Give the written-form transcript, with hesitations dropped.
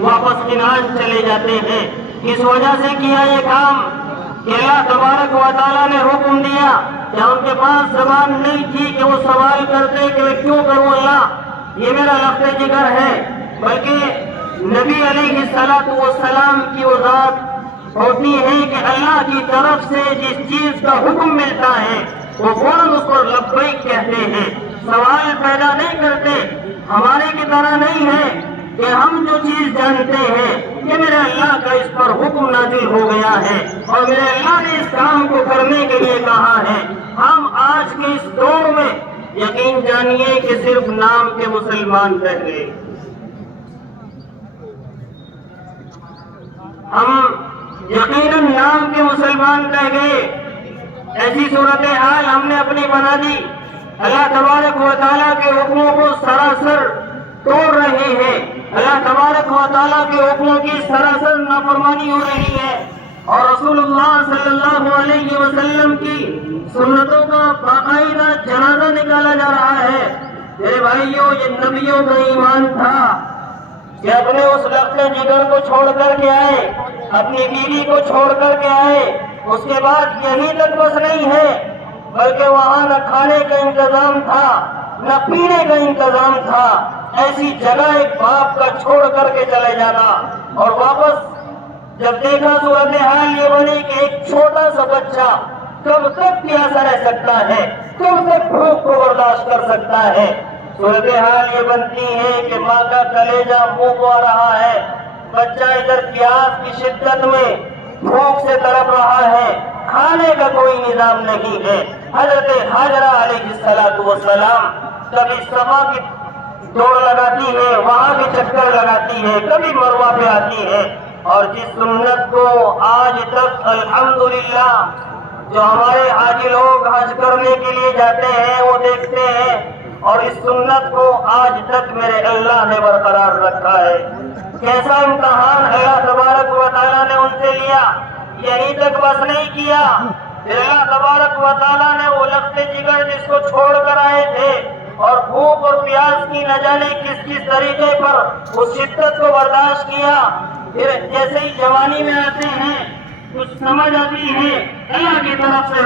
واپس کنعان چلے جاتے ہیں۔ اس وجہ سے کیا یہ کام کہ اللہ تبارک و تعالیٰ نے حکم دیا کہ ان کے پاس زبان نہیں تھی کہ وہ سوال کرتے کہ میں کیوں کروں اللہ، یہ میرا لخت جگر ہے، بلکہ نبی علیہ السلام کی وہ ذات ہوتی ہے کہ اللہ کی طرف سے جس چیز کا حکم ملتا ہے وہ فوراً اس پر لبیک کہتے ہیں، سوال پیدا نہیں کرتے۔ ہمارے کی طرح نہیں ہے کہ ہم جو چیز جانتے ہیں کہ میرے اللہ کا اس پر حکم نازل ہو گیا ہے اور میرے اللہ نے اس کام کو کرنے کے لیے کہا ہے۔ ہم آج کے اس دور میں یقین جانیے کہ صرف نام کے مسلمان رہ گئے۔ ہم یقیناً نام کے مسلمان رہ گئے۔ ایسی صورتحال ہم نے اپنی بنا دی۔ اللہ تبارک و تعالیٰ کے حکموں کو سراسر توڑ رہے ہیں، اللہ تبارک و تعالیٰ کے حکموں کی سراسر نافرمانی ہو رہی ہے، اور رسول اللہ صلی اللہ علیہ وسلم کی سنتوں کا باقاعدہ جنازہ نکالا جا رہا ہے۔ میرے بھائیوں، یہ نبیوں کا ایمان تھا کہ اپنے اس لخت جگر کو چھوڑ کر کے آئے، اپنی بیوی کو چھوڑ کر کے آئے۔ اس کے بعد یہیں تک بس نہیں ہے بلکہ وہاں نہ کھانے کا انتظام تھا نہ پینے کا انتظام تھا۔ ایسی جگہ ایک باپ کا چھوڑ کر کے چلے جانا، اور واپس جب دیکھا صورتحال یہ بنی کہ ایک چھوٹا سا بچہ کب تک پیاسا رہ سکتا ہے، کب تک بھوک کو برداشت کر سکتا ہے۔ صورتحال یہ بنتی ہے کہ ماں کا کلیجہ منہ کو آ رہا ہے، بچہ ادھر پیاس کی شدت میں بھوک سے تڑپ رہا ہے، کھانے کا کوئی نظام نہیں ہے۔ حضرت ہاجرہ علیہ السلام کبھی صفا کی دوڑ لگاتی ہے، وہاں بھی چکر لگاتی ہے، کبھی مروہ پہ آتی ہے، اور جس سنت کو آج تک الحمدللہ جو ہمارے حاجی لوگ حج کرنے کے لیے جاتے ہیں وہ دیکھتے ہیں، اور اس سنت کو آج تک میرے اللہ نے برقرار رکھا ہے۔ کیسا امتحان اللہ تبارک و تعالیٰ نے ان سے لیا، یہیں تک بس نہیں کیا، پھر اللہ تبارک و تعالیٰ نے وہ لخت جگر جس کو چھوڑ کر آئے تھے اور بھوک اور پیاس کی نہ جانے کس طریقے پر اس شدت کو برداشت کیا، پھر جیسے ہی جوانی میں آتے ہیں کچھ سمجھ آتی ہے، اللہ کی طرف سے